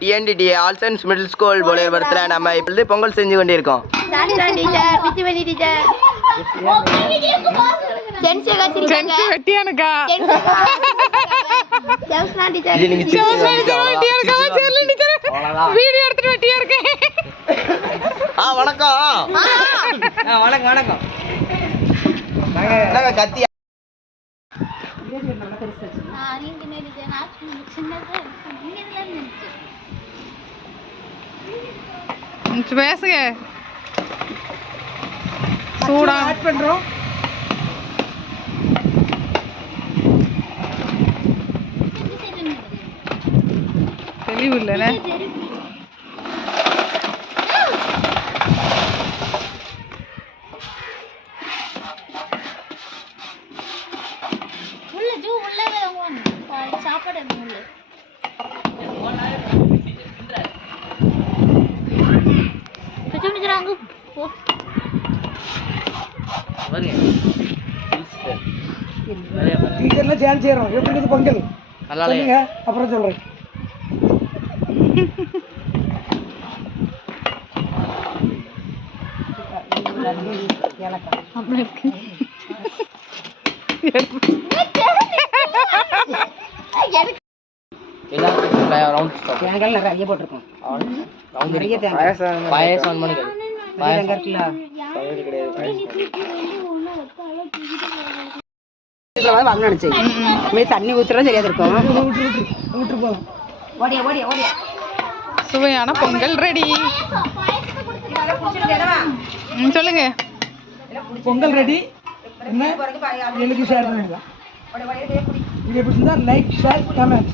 டிஎன்டிடி ஆல்சன்ஸ் middle school போலவரத்துல நம்ம இப்பொழுது பொங்கல் செஞ்சு கொண்டிருக்கோம். வணக்கம் வணக்கம் வணக்கம் கத்தி பேசுங்க. சூடா ஆட் பண்றோம். தெளிவு இல்லைண்ணே. பொங்கல் அப்புறம் சொல்றேன். நிறைய போட்டிருக்கோம். தண்ணி ஊத்துறோம் சரியா இருக்கும். சுவையான பொங்கல் ரெடி. சொல்லுங்க. பொங்கல் ரெடி. எனக்கு ஷேர் பண்ணுங்க. வீடியோ பிடிச்சிருந்தா like share comment.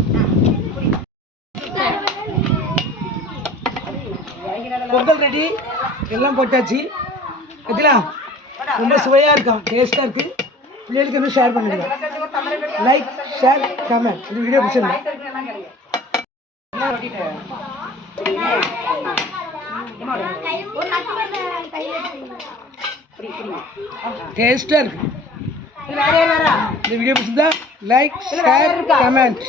Pongal ready எல்லாம் போட்டாச்சு. எதுலாம் ரொம்ப சுவையாக இருக்கும், டேஸ்ட்டாக இருக்குது. பிள்ளைகளுக்கு வந்து ஷேர் பண்ணுங்க. Like share comment. இந்த வீடியோ பிடிச்சிருந்தா டேஸ்ட்டாக இருக்கு. இந்த வீடியோ பிடிச்சிருந்தா லைக் ஷேர் கமெண்ட்.